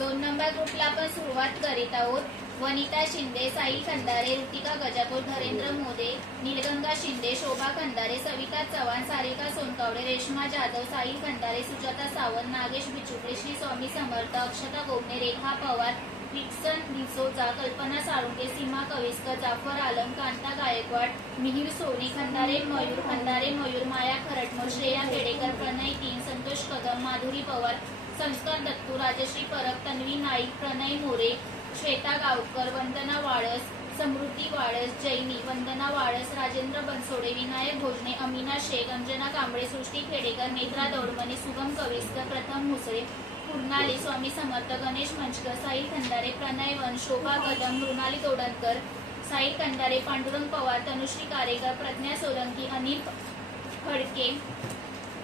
2 number ग्रुपला आपण सुरुवात करीत आहोत। वनिता शिंदे, साहिल खंदारे, ऋतिका गजापूर, धरेंद्र मोदे, नीलगंगा शिंदे, शोभा खंदारे, सविता चव्हाण, सारिका सोनकावडे, रेश्मा जाधव, साहिल खंदारे, सुजाता सावंत, नागेश बिचुकले, श्री स्वामी समर्थ, अक्षता गोगने, रेखा पवार, रिक्सन डिसोजा, कल्पना साळुंके, सीमा कविस्कर, जाफर आलम, कांता गायकवाड, मिहिर सोनी, खंदारे मयूर, माया खरटमोर, श्रेया खेडेकर, प्रणय तीन, संतोष कदम, माधुरी पवार, संस्कार दत्तू, राजश्री परब, तन्वी नाईक, प्रणय मोरे, श्वेता गावकर, वंदना वाळस, समृद्धी वाळस, जैनी, वंदना वाळस, राजेंद्र बनसोडे, विनायक भोजने, अमीना शेख, अंजना कांबळे, सृष्टी खेडेकर, नेत्रा दौडमणी, सुगम कविस्कर, प्रथम मुसळे, पूर्णाली, स्वामी समर्थ, गणेश मंचकर, साहिल खंदारे, प्रणय वन, शोभा कदम, मृणाली तोडणकर, साहिल खंदारे, पांडुरंग पवार, तनुश्री कारेकर, प्रज्ञा सोलंकी, अनिल फडके,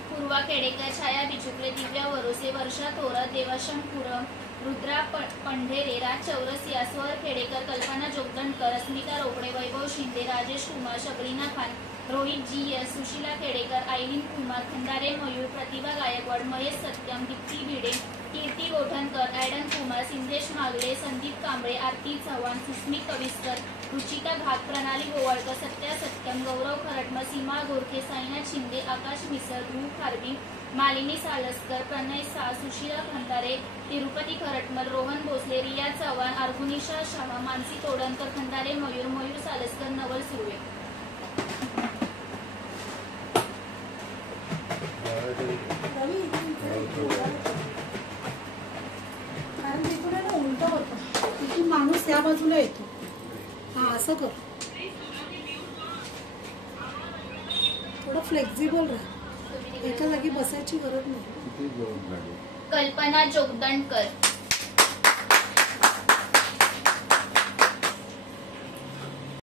पूर्वा खेडेकर, छाया बिचुकले, दिव्या वरोसे, वर्षा थोरात, देवाशम पुरम, रुद्रा पंढेरे, राज चौरसिया, स्वर खेडेकर, कल्पना जोगदंडकर, अस्मिता रोकडे, वैभव शिंदे, राजेश कुमार, शबरीना खान, रोहित GS, सुशीला खेडेकर, आईलीन कुमार, खंदारे मयूर, प्रतिभा गायकवाड, महेश सत्यम, दीप्ती भिडे, कीर्ती गोठणकर, ॲडन कुमार, सिंधेश मागले, संदीप कांबळे, आरती चव्हाण, सुस्मी कविस्कर, रुचिता घाट, प्रणाली गोवाळकर, सत्या सत्यम, गौरव खरटमल, सीमा गोरखे, साईनाथ शिंदे, आकाश मिसळ, ध्रुव खारबी, मालिनी सालस्कर, प्रणय सा, सुशीला खंदारे, तिरुपती खरटमल, रोहन भोसले, रिया चव्हाण, अर्गुनिशा शाह, मानसी तोडणकर, खंदारे मयूर सालस्कर, नवल सुर्वे। कारण तिथून आहे ना उलट होतं, तिथून माणूस या बाजूला येतो। हा असं कर, थोडं फ्लेक्झिबल राहा, एका जागी बसायची गरज नाही। कल्पना जोगदंडकर।